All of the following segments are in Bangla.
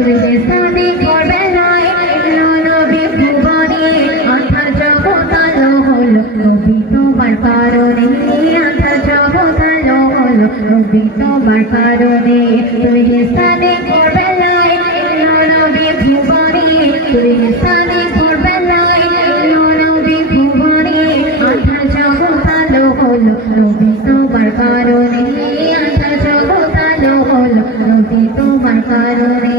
সাদে ভোরবেলায় এলো নবী ভুবনে আধার জগৎ আলো হলো নবী তোমার কারণে আধার জগৎ আলো হলো নবী তোমার কারণে সাদে ভোরবেলায় এলো নবী ভুবনে সাদে ভোরবেলায় এলো নবী ভুবনে আধার জগৎ আলো হলো নবী তোমার কারণে আধার জগৎ আলো হলো নবী তোমার কারণে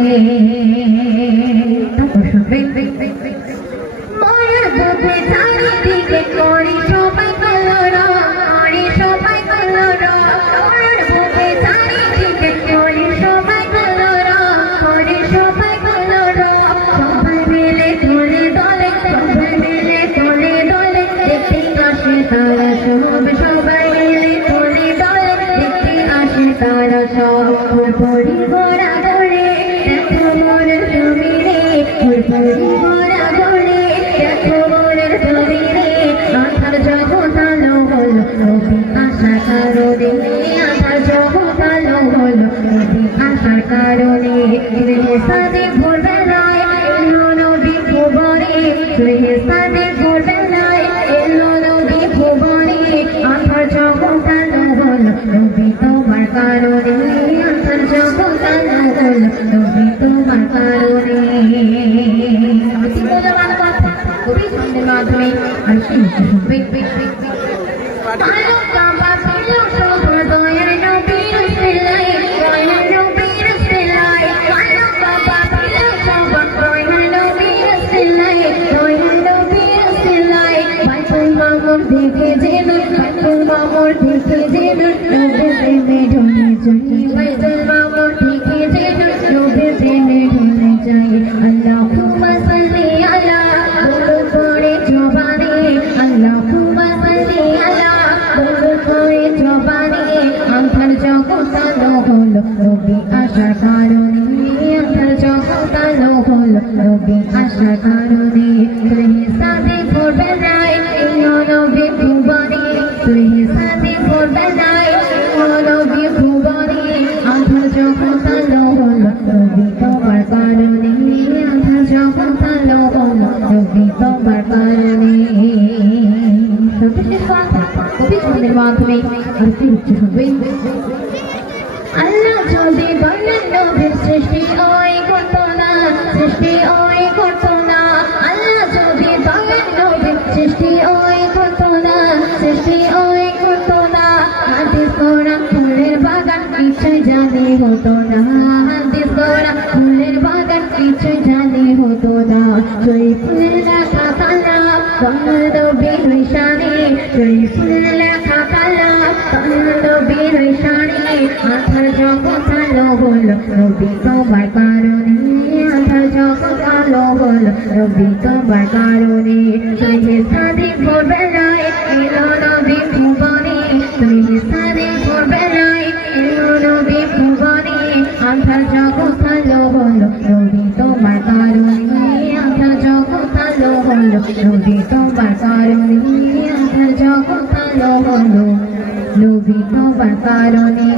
মায়ের বুকে চারিদিকে করে সবাই কলরা করে সবাই কলরা মায়ের বুকে চারিদিকে করে সবাই কলরা করে সবাই কলরা সবাই মিলে দলে দলে সবাই মিলে দলে দলে দেখতে আসে তারা সব সবাই মিলে দলে দলে দেখতে আসে তারা সব পরি গোড়া ধরে দেখো মোরের তুমি রে পরি গোড়া ধরে দেখো মোরের তুমি রে আধার জগৎ আলো হলো নবী আশার কারণে আধার জগৎ আলো হলো নবী আশার কারণে সাদে ভোরবেলায় এলো নবী ভুবনে সাদে ভোরবেলায় এলো নবী ভুবনে আধার জগৎ আলো হলো নবী তোমার কারণে আধার জগৎ আলো হলো নবী তোমার কারণে কবি ছন্দের মাধ্যমে আর শিল্পী শুনবে দেখে যেন মামর দেখে যেন নবে প্রেমে ঢলে যাই বাইতুল মামর দেখে যেন নবে প্রেমে ঢলে যাই আল্লাহুম্মা সাল্লি আলা বলো করে জবানে আল্লাহুম্মা সাল্লি আলা বলো করে জবানে আধার জগৎ আলো হলো নবী আশার কারণে আধার জগৎ আলো হলো নবী আশার কারণে সাদে ভোরবেলায় এলো নবী ভুবনে সাদে ভোরবেলায় এলো নবী ভুবনে আধার জগৎ আলো হলো নবী তোমার কারণে আধার জগৎ আলো হলো নবী তোমার কারণে কবি ছন্দের মাধ্যমে আর কি উচ্চ হবে আল্লাহ যদি বলেন নবীর সৃষ্টি ওই করতো না সৃষ্টি ওই করতো না আল্লাহ যদি বলেন নবীর সৃষ্টি ওই করতো না সৃষ্টি ওই করতো না হাদিস কোরআন ফুলের বাগান কিছু জানে হতো না হাদিস কোরআন ফুলের বাগান কিছু জানে হতো না সেই ফুলের লেখা কালাম কমল নবীর শানে সেই ফুলের লেখা কালাম কমল নবীর শানে আধার জগৎ আলো হলো নবী তোমার কারণে আধার জগৎ আলো হলো নবী তোমার কারণে সাদে ভোরবেলায় এলো নবী ভুবনে সাদে ভোরবেলায় এলো নবী ভুবনে আধার জগৎ আলো হলো নবী তোমার কারণে আধার জগৎ আলো হলো নবী তোমার কারণে আধার জগৎ আলো হলো নবী তোমার কারণে